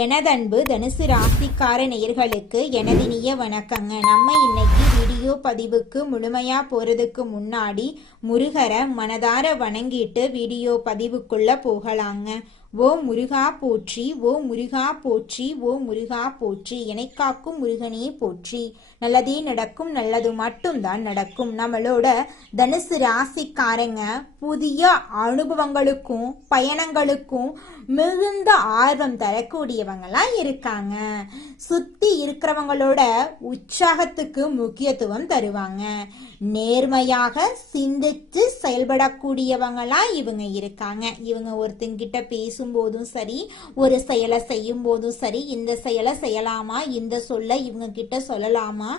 எனதன்பு தனுசு ராசிக்கார நேயர்களுக்கு எனதினிய வணக்கங்க. நம்ம இன்னைக்கு வீடியோ பதிவுக்கு முழுமையா போறதுக்கு முன்னாடி முருகரை மனதார வணங்கிட்டு வீடியோ பதிவுக்குள்ள போகலாங்க. ஓ முருகா போற்றி, ஓ முருகா போற்றி, ஓ முருகா போற்றி, காக்கும் முருகனே போற்றி. நல்லதே நடக்கும், நல்லது மட்டும்தான் நடக்கும். நம்மளோட தனுசு ராசிக்காரங்க புதிய அனுபவங்களுக்கும் பயணங்களுக்கும் மிகுந்த ஆர்வம் தரக்கூடியவங்களா இருக்காங்க. சுத்தி இருக்கிறவங்களோட உற்சாகத்துக்கு முக்கியத்துவம் தருவாங்க. நேர்மையாக சிந்திச்சு செயல்படக்கூடியவங்களா இவங்க இருக்காங்க. இவங்க ஒருத்தங்கிட்ட பேசும்போதும் சரி, ஒரு செயலை செய்யும் போதும் சரி, இந்த செயலை செய்யலாமா, இந்த சொல்ல இவங்க கிட்ட சொல்லலாமா,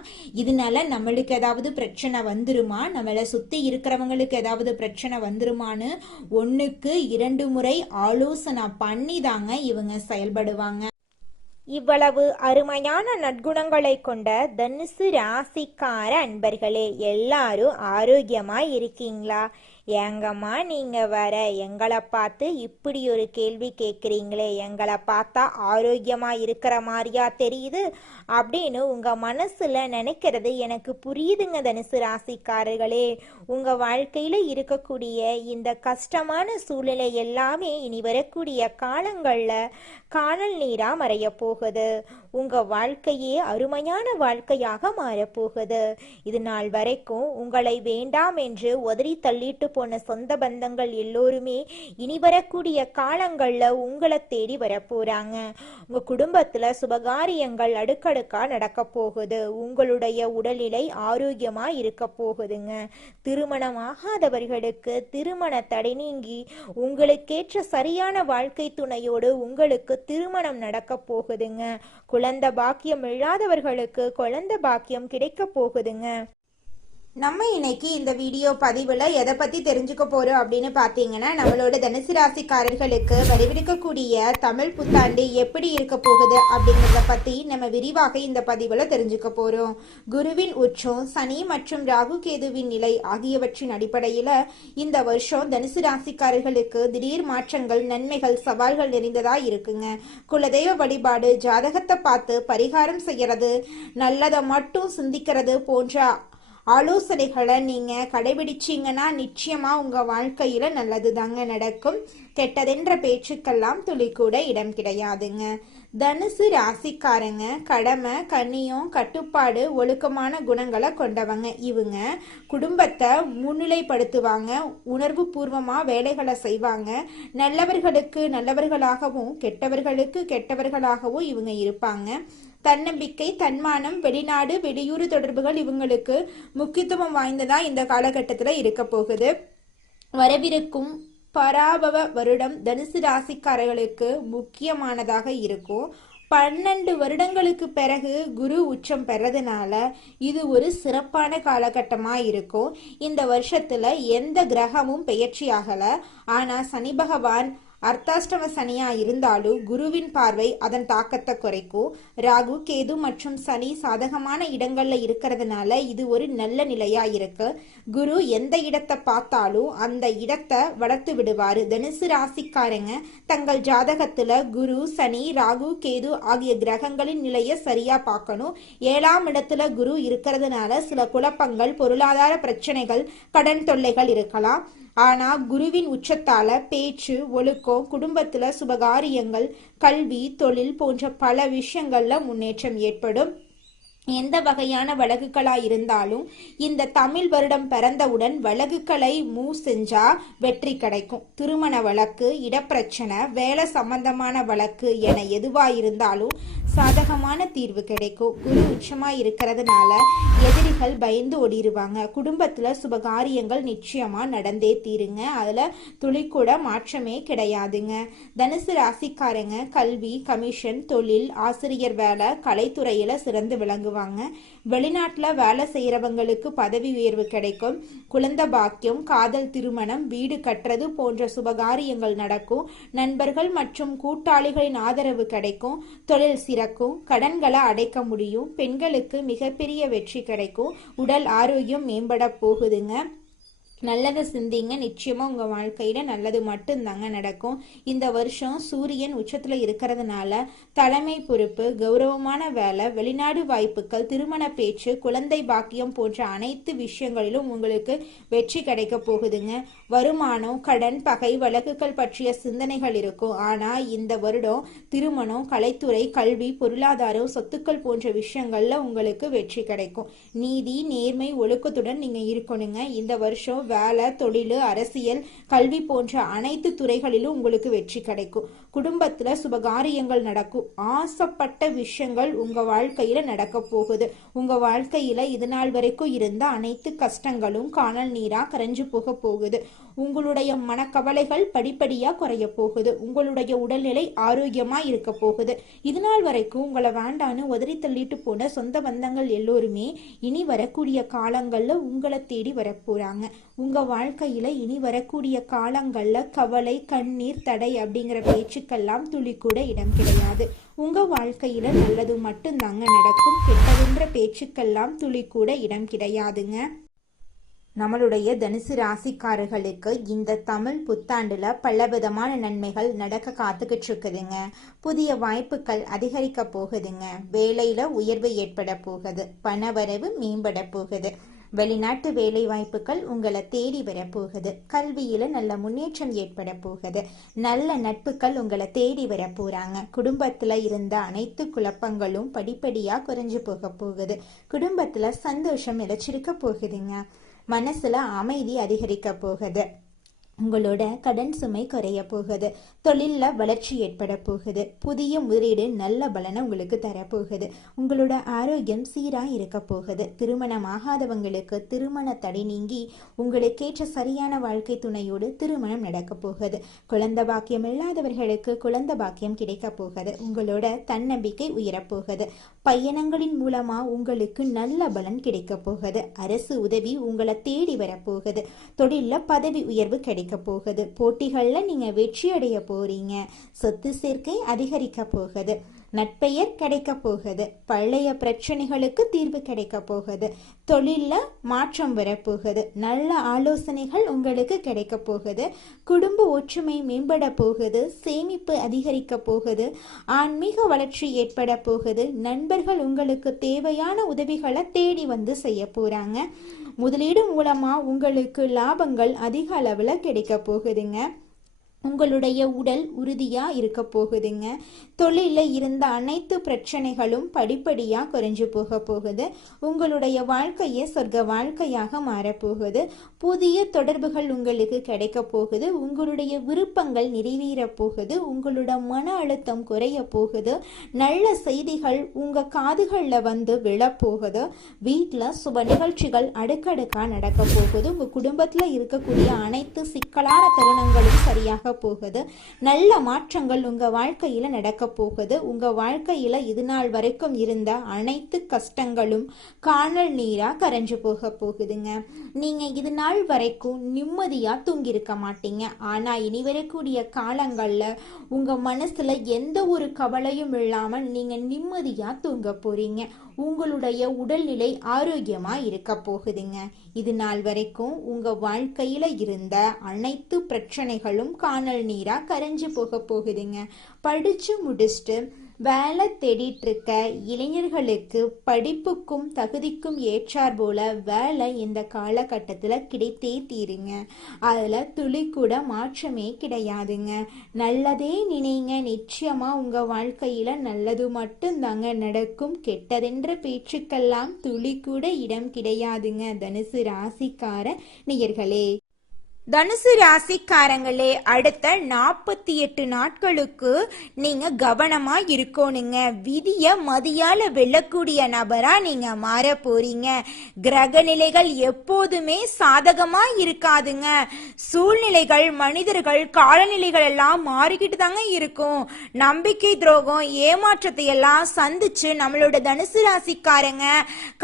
இதனால நம்மளுக்கு ஏதாவது பிரச்சனை வந்துருமா, நம்மளை சுத்தி இருக்கிறவங்களுக்கு ஏதாவது பிரச்சனை வந்துருமான்னு 1க்கு 2 முறை ஆலோசனை பண்ணி தாங்க இவங்க செயல்படுவாங்க. இவ்வளவு அருமையான நற்குணங்களை கொண்ட தனுசு ராசிக்கார அன்பர்களே, எல்லாரும் ஆரோக்கியமா இருக்கீங்களா? ஏங்கம்மா நீங்க வர எங்களை பார்த்து இப்படி ஒரு கேள்வி கேட்குறீங்களே, எங்களை பார்த்தா ஆரோக்கியமா இருக்கிற மாதிரியா தெரியுது அப்படின்னு உங்க மனசுல நினைக்கிறது எனக்கு புரியுதுங்க. தனுசு ராசிக்காரர்களே, உங்க வாழ்க்கையில இருக்கக்கூடிய இந்த கஷ்டமான சூழ்நிலை எல்லாமே இனி வரக்கூடிய காலங்கள்ல காணல் நீரா மறைய போகுது. உங்க வாழ்க்கையே அருமையான வாழ்க்கையாக மாறப்போகுது. இது நாள் வரைக்கும் உங்களை வேண்டாம் என்று உதறி தள்ளிட்டு போன சொந்த பந்தங்கள் எல்லோருமே இனி வரக்கூடிய காலங்கள்ல உங்களை தேடி வரப்போறாங்க. உங்க குடும்பத்துல சுபகாரியங்கள் அடுக்கடுக்கா நடக்க போகுது. உங்களுடைய உடல்நிலை ஆரோக்கியமா இருக்க போகுதுங்க. திருமணம் ஆகாதவர்களுக்கு திருமண தடை நீங்கி உங்களுக்கேற்ற சரியான வாழ்க்கை துணையோடு உங்களுக்கு திருமணம் நடக்க போகுதுங்க. குழந்தை பாக்கியம் இல்லாதவர்களுக்கு குழந்தை பாக்கியம் கிடைக்க போகுதுங்க. நம்ம இன்னைக்கு இந்த வீடியோ பதிவில் எதை பற்றி தெரிஞ்சுக்க போகிறோம் அப்படின்னு பார்த்தீங்கன்னா, நம்மளோட தனுசு ராசிக்காரர்களுக்கு வரவிருக்கக்கூடிய தமிழ் புத்தாண்டு எப்படி இருக்க போகுது அப்படிங்கிறத பற்றி நம்ம விரிவாக இந்த பதிவில் தெரிஞ்சுக்க போகிறோம். குருவின் உச்சம், சனி மற்றும் ராகு கேதுவின் நிலை ஆகியவற்றின் அடிப்படையில் இந்த வருஷம் தனுசு ராசிக்காரர்களுக்கு திடீர் மாற்றங்கள், நன்மைகள், சவால்கள் நிறைந்ததாக இருக்குங்க. குலதெய்வ வழிபாடு, ஜாதகத்தை பார்த்து பரிகாரம் செய்யறது, நல்லதை மட்டும் சிந்திக்கிறது போன்ற ஆலோசனைகளை நீங்க கடைபிடிச்சீங்கன்னா நிச்சயமா உங்க வாழ்க்கையில நல்லது தாங்க நடக்கும். கெட்டதென்ற பேச்சுக்கெல்லாம் துளி கூட இடம் கிடையாதுங்க. தனுசு ராசிக்காரங்க கடமை, கண்ணியம், கட்டுப்பாடு, ஒழுக்கமான குணங்களை கொண்டவங்க. இவங்க குடும்பத்தை முன்னிலைப்படுத்துவாங்க, உணர்வு பூர்வமா வேலைகளை செய்வாங்க. நல்லவர்களுக்கு நல்லவர்களாகவும் கெட்டவர்களுக்கு கெட்டவர்களாகவும் இவங்க இருப்பாங்க. தன்னம்பிக்கை, தன்மானம், வெளிநாடு வெளியூர் தொடர்புகள் இவங்களுக்கு முக்கியத்துவம் வாய்ந்ததா இந்த காலகட்டத்தில் இருக்க போகுது. வரவிருக்கும் பராபவ வருடம் தனுசு ராசிக்காரர்களுக்கு முக்கியமானதாக இருக்கும். 12 வருடங்களுக்கு பிறகு குரு உச்சம் பெறதுனால இது ஒரு சிறப்பான காலகட்டமா இருக்கும். இந்த வருஷத்துல எந்த கிரகமும் பெயர்ச்சி ஆகல. ஆனா சனி பகவான் அர்த்தாஷ்டம சனியா இருந்தாலும் குருவின் பார்வை அதன் தாக்கத்தை குறைக்கும். ராகு, கேது மற்றும் சனி சாதகமான இடங்கள்ல இருக்கிறதுனால இது ஒரு நல்ல நிலையா இருக்கு. குரு எந்த இடத்தை பார்த்தாலும் அந்த இடத்தை வளர்த்து விடுவாரு. தனுசு ராசிக்காரங்க தங்கள் ஜாதகத்துல குரு, சனி, ராகு, கேது ஆகிய கிரகங்களின் நிலையை சரியா பார்க்கணும். 7ஆம் இடத்துல குரு இருக்கிறதுனால சில குழப்பங்கள், பொருளாதார பிரச்சனைகள், கடன் தொல்லைகள் இருக்கலாம். ஆனா குருவின் உச்சத்தால பேச்சு, ஒழுக்கம், குடும்பத்துல சுபகாரியங்கள், கல்வி, தொழில் போன்ற பல விஷயங்கள்ல முன்னேற்றம் ஏற்படும். எந்த வகையான வழக்குகளா இருந்தாலும் இந்த தமிழ் வருடம் பிறந்தவுடன் வழக்குகளை மூவ் செஞ்சா வெற்றி கிடைக்கும். திருமண வழக்கு, இடப்பிரச்சனை, வேலை சம்பந்தமான வழக்கு என எதுவா இருந்தாலும் சாதகமான தீர்வு கிடைக்கும். குரு உச்சமா இருக்கிறதுனால எதிரிகள் பயந்து ஓடிடுவாங்க. குடும்பத்துல சுபகாரியங்கள் நிச்சயமா நடந்தே தீருங்க. அதுல துளிக்கூட மாற்றமே கிடையாதுங்க. தனுசு ராசிக்காரங்க கல்வி, கமிஷன், தொழில், ஆசிரியர் வேலை, கலைத்துறையில சிறந்து விளங்குவாங்க. வெளிநாட்டுல வேலை செய்யறவங்களுக்கு பதவி உயர்வு கிடைக்கும். குழந்தை பாக்கியம், காதல், திருமணம், வீடு கட்டுறது போன்ற சுபகாரியங்கள் நடக்கும். நண்பர்கள் மற்றும் கூட்டாளிகளின் ஆதரவு கிடைக்கும். தொழில் சிறக்கும். கடன்களை அடைக்க முடியும். பெண்களுக்கு மிகப்பெரிய வெற்றி கிடைக்கும். உடல் ஆரோக்கியம் மேம்பட போகுதுங்க. நல்லதை சிந்திங்க, நிச்சயமா உங்க வாழ்க்கையில நல்லது மட்டும்தாங்க நடக்கும். இந்த வருஷம் சூரியன் உச்சத்துல இருக்கிறதுனால தலைமை பொறுப்பு, கௌரவமான வேலை, வெளிநாடு வாய்ப்புகள், திருமண பேச்சு, குழந்தை பாக்கியம் போன்ற அனைத்து விஷயங்களிலும் உங்களுக்கு வெற்றி கிடைக்க போகுதுங்க. வருமானம், கடன், பகை, வழக்குகள் பற்றிய சிந்தனைகள் இருக்கும். ஆனா இந்த வருடம் திருமணம், கலைத்துறை, கல்வி, பொருளாதாரம், சொத்துக்கள் போன்ற விஷயங்கள்ல உங்களுக்கு வெற்றி கிடைக்கும். நீதி, நேர்மை, ஒழுக்கத்துடன் நீங்க இருக்கணுங்க. இந்த வருஷம் வேலை, தொழில், அரசியல், கல்வி போன்ற அனைத்து துறைகளிலும் உங்களுக்கு வெற்றி கிடைக்கும். குடும்பத்துல சுபகாரியங்கள் நடக்கும். ஆசைப்பட்ட விஷயங்கள் உங்க வாழ்க்கையில நடக்க போகுது. உங்க வாழ்க்கையில இது நாள் வரைக்கும் இருந்த அனைத்து கஷ்டங்களும் காணல் நீரா கரைஞ்சு போக போகுது. உங்களுடைய மனக்கவலைகள் படிப்படியா குறைய போகுது. உங்களுடைய உடல்நிலை ஆரோக்கியமா இருக்க போகுது. இது நாள் வரைக்கும் உங்களை வேண்டான்னு உதறி தள்ளிட்டு போன சொந்த பந்தங்கள் எல்லோருமே இனி வரக்கூடிய காலங்கள்ல உங்களை தேடி வரப்போறாங்க. உங்க வாழ்க்கையில இனி வரக்கூடிய காலங்கள்ல கவலை, கண்ணீர், தடை அப்படிங்கிற பேச்சுக்கெல்லாம் துளி கூட இடம் கிடையாது. உங்க வாழ்க்கையில நல்லது மட்டும்தாங்க நடக்கும். கெட்டதுன்ற பேச்சுக்கெல்லாம் துளி கூட இடம் கிடையாதுங்க. நம்மளுடைய தனுசு ராசிக்காரர்களுக்கு இந்த தமிழ் புத்தாண்டுல பலவிதமான நன்மைகள் நடக்க காத்துக்கிட்டு இருக்குதுங்க. புதிய வாய்ப்புகள் அதிகரிக்க போகுதுங்க. வேலையில உயர்வு ஏற்பட போகுது. பணவரவு மேம்பட போகுது. வெளிநாட்டு வேலை வாய்ப்புகள் உங்களை தேடி வரப்போகுது. கல்வியில நல்ல முன்னேற்றம் ஏற்பட போகுது. நல்ல நட்புகள் உங்களை தேடி வர போறாங்க. குடும்பத்துல இருந்த அனைத்து குழப்பங்களும் படிப்படியா குறைஞ்சு போக போகுது. குடும்பத்துல சந்தோஷம் நிலைச்சிருக்க போகுதுங்க. மனசுல அமைதி அதிகரிக்க போகுது. உங்களோட கடன் சுமை குறைய போகுது. தொழில்ல வளர்ச்சி ஏற்பட போகுது. புதிய முதலீடு நல்ல பலனை உங்களுக்கு தரப்போகுது. உங்களோட ஆரோக்கியம் சீரா இருக்க போகுது. திருமணம் ஆகாதவங்களுக்கு திருமண தடை நீங்கி உங்களுக்கேற்ற சரியான வாழ்க்கை துணையோடு திருமணம் நடக்க போகுது. குழந்தை பாக்கியம் இல்லாதவர்களுக்கு குழந்தை பாக்கியம் கிடைக்க போகுது. உங்களோட தன்னம்பிக்கை உயரப்போகுது. பயணங்களின் மூலமா உங்களுக்கு நல்ல பலன் கிடைக்க போகுது. அரசு உதவி உங்களை தேடி வரப்போகுது. தொழில்ல பதவி உயர்வு கிடைக்க போகுது. போட்டிகள்ல நீங்க வெற்றி அடைய போறீங்க. சொத்து சேர்க்கை அதிகரிக்க போகுது. நட்பெயர் கிடைக்க போகுது. பழைய பிரச்சனைகளுக்கு தீர்வு கிடைக்க போகுது. தொழில்ல மாற்றம் வரப்போகுது. நல்ல ஆலோசனைகள் உங்களுக்கு கிடைக்க போகுது. குடும்ப ஒற்றுமை மேம்பட போகுது. சேமிப்பு அதிகரிக்க போகுது. ஆன்மீக வளர்ச்சி ஏற்பட போகுது. நண்பர்கள் உங்களுக்கு தேவையான உதவிகளை தேடி வந்து செய்ய போறாங்க. முதலீடு மூலமா உங்களுக்கு லாபங்கள் அதிக அளவுல கிடைக்க போகுதுங்க. உங்களுடைய உடல் உறுதியா இருக்க போகுதுங்க. தொழில இருந்த அனைத்து பிரச்சனைகளும் படிப்படியா குறைஞ்சு போக போகுது. உங்களுடைய வாழ்க்கையே சொர்க்க வாழ்க்கையாக மாறப்போகுது. புதிய தொடர்புகள் உங்களுக்கு கிடைக்க போகுது. உங்களுடைய விருப்பங்கள் நிறைவேற போகுது. உங்களோட மன அழுத்தம் குறைய போகுது. நல்ல செய்திகள் உங்க காதுகள்ல வந்து விழப்போகுது. வீட்டுல சுப நிகழ்ச்சிகள் அடுக்கடுக்கா நடக்க போகுது. உங்க குடும்பத்துல இருக்கக்கூடிய அனைத்து சிக்கலான தருணங்களும் சரியாக போகுது. நல்ல மாற்றங்கள் உங்க வாழ்க்கையில நடக்க போகுது. உங்க வாழ்க்கையில இது நாள் வரைக்கும் இருந்த அனைத்து கஷ்டங்களும் காணல் நீரா கரைஞ்சு போக போகுதுங்க. நீங்க இது நாள் வரைக்கும் நிம்மதியா தூங்கியிருக்க மாட்டீங்க. ஆனா இனி வரக்கூடிய காலங்கள்ல உங்க மனசுல எந்த ஒரு கவலையும் இல்லாம நீங்க நிம்மதியா தூங்க போறீங்க. உங்களுடைய உடல்நிலை ஆரோக்கியமா இருக்க போகுதுங்க. இது நாள் வரைக்கும் உங்க வாழ்க்கையில இருந்த அனைத்து பிரச்சனைகளும் காணல் நீரா கரைஞ்சு போக போகுதுங்க. படிச்சு முடிச்சுட்டு வேலை தேடிட்டு இருக்க இளைஞர்களுக்கு படிப்புக்கும் தகுதிக்கும் ஏற்றார் போல வேலை இந்த காலகட்டத்துல கிடைத்தே தீருங்க. அதுல துளி கூட மாற்றமே கிடையாதுங்க. நல்லதே நினைங்க. நிச்சயமா உங்க வாழ்க்கையில நல்லது மட்டும்தாங்க நடக்கும். கெட்டதென்ற பேச்சுக்கெல்லாம் துளி கூட இடம் கிடையாதுங்க. தனுசு ராசிக்கார நேயர்களே, தனுசு ராசிக்காரங்களே, அடுத்த 48 நாட்களுக்கு நீங்க கவனமா இருக்கணுங்க. விதிய மதியால வெல்லக்கூடிய நபரா நீங்க மாற போறீங்க. கிரக நிலைகள் எப்போதுமே சாதகமா இருக்காதுங்க. சூழ்நிலைகள், மனிதர்கள், காலநிலைகள் எல்லாம் மாறிக்கிட்டு தாங்க இருக்கும். நம்பிக்கை துரோகம், ஏமாற்றத்தை எல்லாம் சந்திச்சு நம்மளோட தனுசு ராசிக்காரங்க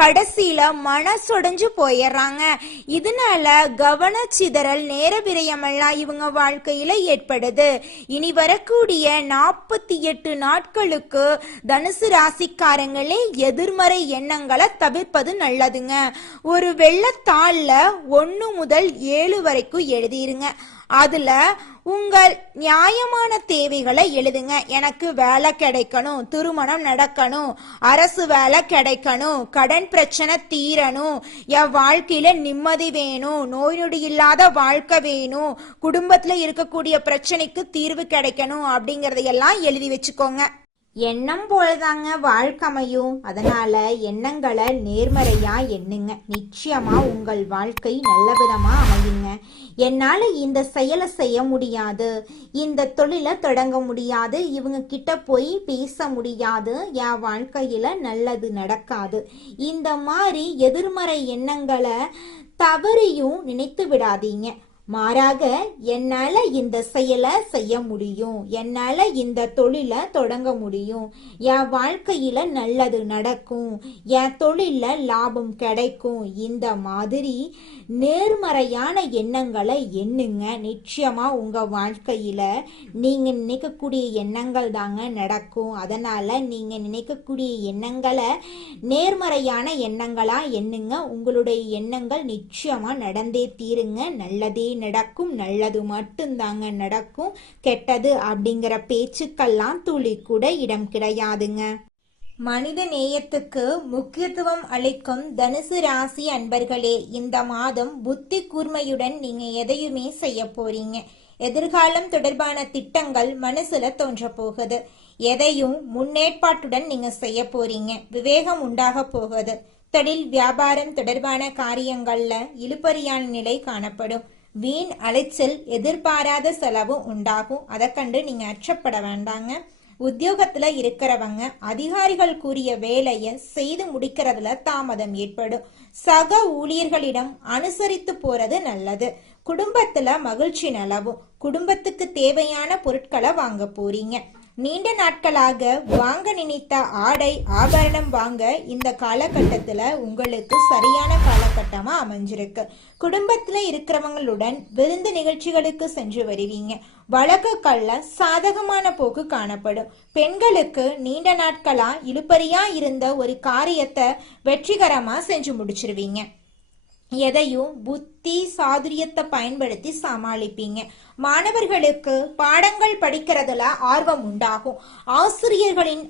கடைசியில மனசொடைஞ்சு போயிடுறாங்க. இதனால கவனச்சிதறல் நேர விரயமெல்லாம் இவங்க வாழ்க்கையில ஏற்படுது. இனி வரக்கூடிய 48 நாட்களுக்கு தனுசு ராசிக்காரங்களே எதிர்மறை எண்ணங்களை தவிர்ப்பது நல்லதுங்க. ஒரு வெள்ளத்தாள்ல 1 முதல் 7 வரைக்கும் எழுதிருங்க. அதுல உங்கள் நியாயமான தேவைகளை எழுதுங்க. எனக்கு வேலை கிடைக்கணும், திருமணம் நடக்கணும், அரசு வேலை கிடைக்கணும், கடன் பிரச்சனை தீரணும், என் வாழ்க்கையில நிம்மதி வேணும், நோய் நொடி இல்லாத வாழ்க்கை வேணும், குடும்பத்துல இருக்கக்கூடிய பிரச்சனைக்கு தீர்வு கிடைக்கணும் அப்படிங்கறதையெல்லாம் எழுதி வச்சுக்கோங்க. எண்ணம் போலதாங்க வாழ்க்கை அமையும். அதனால எண்ணங்களை நேர்மறையா எண்ணுங்க. நிச்சயமா உங்கள் வாழ்க்கை நல்ல விதமா அமையுங்க. என்னால இந்த செயலை செய்ய முடியாது, இந்த தொழிலை தொடங்க முடியாது, இவங்க கிட்ட போய் பேச முடியாது, என் வாழ்க்கையில நல்லது நடக்காது, இந்த மாதிரி எதிர்மறை எண்ணங்களை தவறியும் நினைத்து விடாதீங்க. மாறாக என்னால இந்த செயலை செய்ய முடியும், என்னால இந்த தொழிலை தொடங்க முடியும், என் வாழ்க்கையில நல்லது நடக்கும், என் தொழில லாபம் கிடைக்கும், இந்த மாதிரி நேர்மறையான எண்ணங்களை எண்ணுங்க. நிச்சயமா உங்க வாழ்க்கையில நீங்க நினைக்கக்கூடிய எண்ணங்கள் தாங்க நடக்கும். அதனால நீங்க நினைக்கக்கூடிய எண்ணங்களை நேர்மறையான எண்ணங்களா எண்ணுங்க. உங்களுடைய எண்ணங்கள் நிச்சயமா நடந்தே தீருங்க. நல்லதே நடக்கும், நல்லது மட்டும்தாங்க நடக்கும். கெட்டது அப்படிங்கிற பேச்சுக்கெல்லாம் துளி கூட இடம் கிடையாதுங்க. மனித நேயத்துக்கு முக்கியத்துவம் அளிக்கும் தனுசு ராசி அன்பர்களே, இந்த மாதம் புத்தி கூர்மையுடன் நீங்க எதையுமே செய்ய போறீங்க. எதிர்காலம் தொடர்பான திட்டங்கள் மனசுல தோன்ற போகுது. எதையும் முன்னேற்பாட்டுடன் நீங்க செய்ய போறீங்க. விவேகம் உண்டாக போகுது. தொழில் வியாபாரம் தொடர்பான காரியங்கள்ல இழுபறியான நிலை காணப்படும். வீண் அலைச்சல், எதிர்பாராத செலவு உண்டாகும். அதை கண்டு நீங்க அச்சப்பட வேண்டாங்க. உத்தியோகத்துல இருக்கிறவங்க அதிகாரிகள் கூறிய வேலையை செய்து முடிக்கிறதுல தாமதம் ஏற்படும். சக ஊழியர்களிடம் அனுசரித்து போறது நல்லது. குடும்பத்துல மகிழ்ச்சி நிலவும். குடும்பத்துக்கு தேவையான பொருட்களை வாங்க போறீங்க. நீண்ட நாட்களாக வாங்க நினைத்த ஆடை ஆபரணம் வாங்க இந்த காலகட்டத்துல உங்களுக்கு சரியான காலகட்டமா அமைஞ்சிருக்கு. குடும்பத்துல இருக்கிறவங்களுடன் விருந்து நிகழ்ச்சிகளுக்கு சென்று வருவீங்க. வழக்குகள்ல சாதகமான போக்கு காணப்படும். பெண்களுக்கு நீண்ட நாட்களா இழுபறியா இருந்த ஒரு காரியத்தை வெற்றிகரமா செஞ்சு முடிச்சிருவீங்க. எதையும் புத்தி சாதுரியத்தை பயன்படுத்தி சமாளிப்பீங்க. மாணவர்களுக்கு பாடங்கள் படிக்கிறதுல ஆர்வம் உண்டாகும். ஆசிரியர்களின்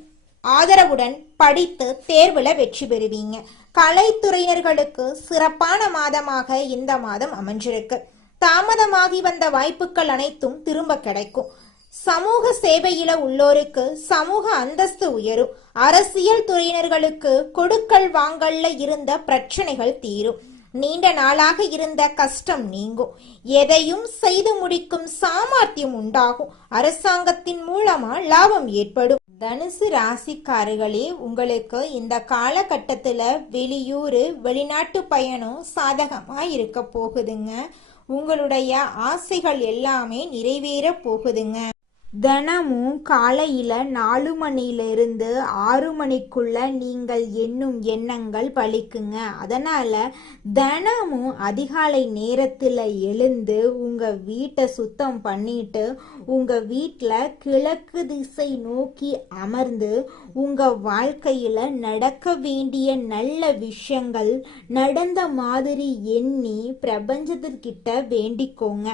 ஆதரவுடன் படித்து தேர்வுல வெற்றி பெறுவீங்க. கலைத்துறையினர்களுக்கு சிறப்பான மாதமாக இந்த மாதம் அமைஞ்சிருக்கு. தாமதமாகி வந்த வாய்ப்புகள் அனைத்தும் திரும்ப கிடைக்கும். சமூக சேவையில உள்ளோருக்கு சமூக அந்தஸ்து உயரும். அரசியல் துறையினர்களுக்கு கொடுக்கல் வாங்கல்ல இருந்த பிரச்சனைகள் தீரும். நீண்ட நாளாக இருந்த கஷ்டம் நீங்கும். எதையும் செய்து முடிக்கும் சாமர்த்தியம் உண்டாகும். அரசாங்கத்தின் மூலமா லாபம் ஏற்படும். தனுசு ராசிக்காரர்களே, உங்களுக்கு இந்த காலகட்டத்துல வெளியூர் வெளிநாட்டு பயணம் சாதகமா இருக்க போகுதுங்க. உங்களுடைய ஆசைகள் எல்லாமே நிறைவேற போகுதுங்க. தினமும் காலையில 4 மணியிலிருந்து 6 மணிக்குள்ள நீங்கள் எண்ணும் எண்ணங்கள் பலிக்குங்க. அதனால தினமும் அதிகாலை நேரத்துல எழுந்து உங்க வீட்டை சுத்தம் பண்ணிட்டு உங்க வீட்டுல கிழக்கு திசை நோக்கி அமர்ந்து உங்க வாழ்க்கையில நடக்க வேண்டிய நல்ல விஷயங்கள் நடந்த மாதிரி எண்ணி பிரபஞ்சத்திற்கிட்ட வேண்டிக்கோங்க.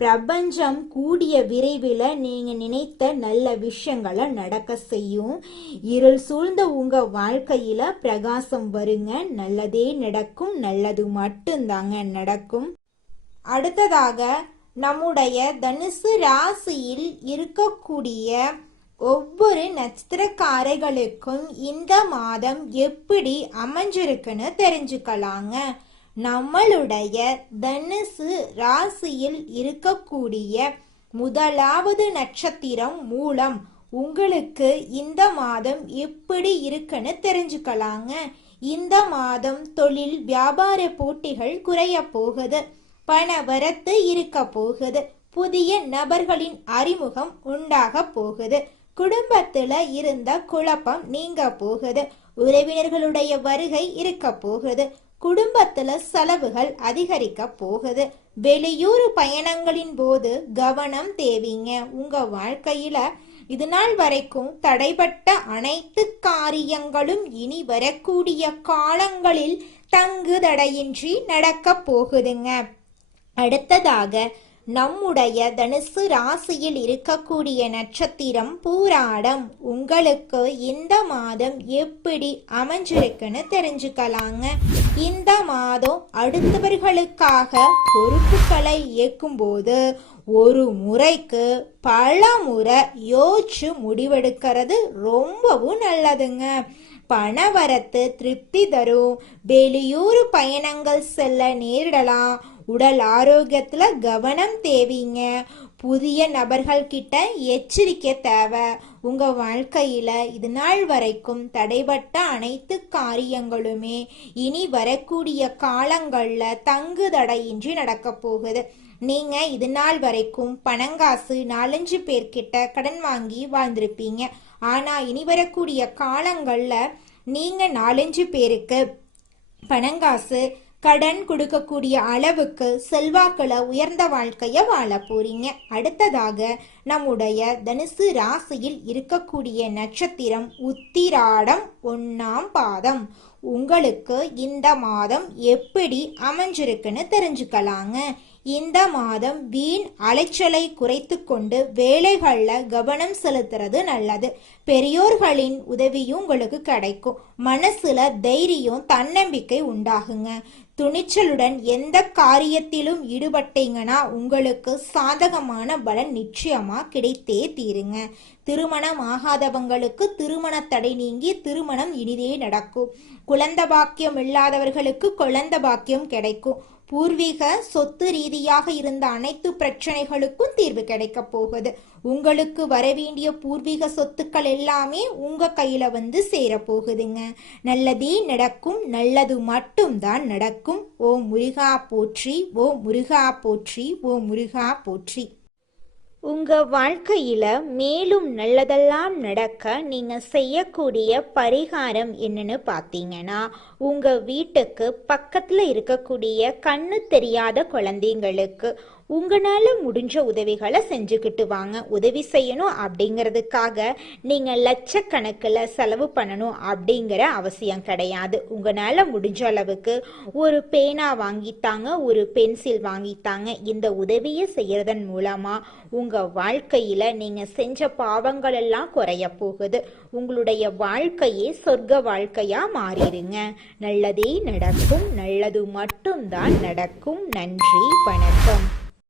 பிரபஞ்சம் கூடிய விரைவில் நீங்க நினைத்த நல்ல விஷயங்களை நடக்க செய்யும். இருள் சூழ்ந்த உங்க வாழ்க்கையில பிரகாசம் வருங்க. நல்லதே நடக்கும், நல்லது மட்டும்தாங்க நடக்கும். அடுத்ததாக நம்முடைய தனுசு ராசியில் இருக்கக்கூடிய ஒவ்வொரு நட்சத்திரக்காரர்களுக்கும் இந்த மாதம் எப்படி அமைஞ்சிருக்குன்னு தெரிஞ்சுக்கலாங்க. நம்மளுடைய தனுசு ராசியில் இருக்கக்கூடிய முதலாவது நட்சத்திரம் மூலம். உங்களுக்கு இந்த மாதம் எப்படி இருக்குன்னு தெரிஞ்சுக்கலாங்க. இந்த மாதம் தொழில் வியாபார போட்டிகள் குறைய போகுது. பண வரத்து இருக்க போகுது. புதிய நபர்களின் அறிமுகம் உண்டாக போகுது. குடும்பத்துல இருந்த குழப்பம் நீங்க போகுது. உறவினர்களுடைய வருகை இருக்க போகுது. குடும்பத்துல செலவுகள் அதிகரிக்க போகுது. வெளியூர் பயணங்களின் போது கவனம் தேவைங்க. உங்க வாழ்க்கையில இது நாள் வரைக்கும் தடைபட்ட அனைத்து காரியங்களும் இனி வரக்கூடிய காலங்களில் தங்கு தடையின்றி நடக்க போகுதுங்க. அடுத்ததாக நம்முடைய தனுசு ராசியில் இருக்கக்கூடிய நட்சத்திரம் பூராடம். உங்களுக்கு இந்த மாதம் எப்படி அமைஞ்சிருக்குன்னு தெரிஞ்சுக்கலாங்க. இந்த மாதம் அடுத்தவர்களுக்காக பொறுப்புகளை இயக்கும்போது ஒரு முறைக்கு பல முறை யோசிச்சு முடிவெடுக்கிறது ரொம்பவும் நல்லதுங்க. பணவரத்து திருப்தி தரும். வெளியூர் பயணங்கள் செல்ல நேரிடலாம். உடல் ஆரோக்கியத்துல கவனம் தேவைங்க. புதிய நபர்கள் கிட்ட எச்சரிக்கை தேவை. உங்க வாழ்க்கையில இது நாள் வரைக்கும் தடைபட்ட அனைத்து காரியங்களுமே இனி வரக்கூடிய காலங்கள்ல தங்கு தடையின்றி நடக்க போகுது. நீங்க இது நாள் வரைக்கும் பணங்காசு 4-5 பேர்கிட்ட கடன் வாங்கி வாழ்ந்திருப்பீங்க. ஆனா இனி வரக்கூடிய காலங்கள்ல நீங்க 4-5 பேருக்கு பணங்காசு கடன் கொடுக்கக்கூடிய அளவுக்கு செல்வாக்குல உயர்ந்த வாழ்க்கைய வாழ போறீங்க. அடுத்ததாக நம்முடைய தனுசு ராசியில் இருக்கக்கூடிய நட்சத்திரம் உத்திராடம் 1ஆம் பாதம். உங்களுக்கு இந்த மாதம் எப்படி அமைஞ்சிருக்குன்னு தெரிஞ்சுக்கலாங்க. இந்த மாதம் வீண் அலைச்சலை குறைத்து கொண்டு வேலைகள்ல கவனம் செலுத்துறது நல்லது. பெரியோர்களின் உதவியும் உங்களுக்கு கிடைக்கும். மனசுல தைரியம் தன்னம்பிக்கை உண்டாகுங்க. துணிச்சலுடன் எந்த காரியத்திலும் ஈடுபட்டீங்கன்னா உங்களுக்கு சாதகமான பலன் நிச்சயமா கிடைத்தே தீருங்க. திருமணம் ஆகாதவங்களுக்கு திருமண தடை நீங்கி திருமணம் இனிதே நடக்கும். குழந்தை பாக்கியம் இல்லாதவர்களுக்கு குழந்தை பாக்கியம் கிடைக்கும். பூர்வீக சொத்து ரீதியாக இருந்த அனைத்து பிரச்சனைகளுக்கும் தீர்வு கிடைக்க போகுது. உங்களுக்கு வரவேண்டிய பூர்வீக சொத்துக்கள் எல்லாமே உங்க கையில வந்து சேர போகுதுங்க. நல்லதே நடக்கும். நல்லது மட்டும்தான் நடக்கும். ஓ முருகா போற்றி, ஓ முருகா போற்றி, ஓ முருகா போற்றி. உங்க வாழ்க்கையில மேலும் நல்லதெல்லாம் நடக்க நீங்க செய்யக்கூடிய பரிகாரம் என்னன்னு பார்த்தீங்கன்னா, உங்க வீட்டுக்கு பக்கத்துல இருக்கக்கூடிய கண்ணு தெரியாத குழந்தைங்களுக்கு உங்களால முடிஞ்ச உதவிகளை செஞ்சுக்கிட்டு வாங்க. உதவி செய்யணும் அப்படிங்கிறதுக்காக நீங்க லட்சக்கணக்கில் செலவு பண்ணணும் அப்படிங்கிற அவசியம் கிடையாது. உங்களால முடிஞ்ச அளவுக்கு ஒரு பேனா வாங்கித்தாங்க, ஒரு பென்சில் வாங்கித்தாங்க. இந்த உதவியை செய்யறதன் மூலமா உங்க வாழ்க்கையில நீங்க செஞ்ச பாவங்கள் எல்லாம் குறைய போகுது. உங்களுடைய வாழ்க்கையே சொர்க்க வாழ்க்கையா மாறிடுங்க. நல்லதே நடக்கும். நல்லது மட்டும்தான் நடக்கும். நன்றி, வணக்கம்.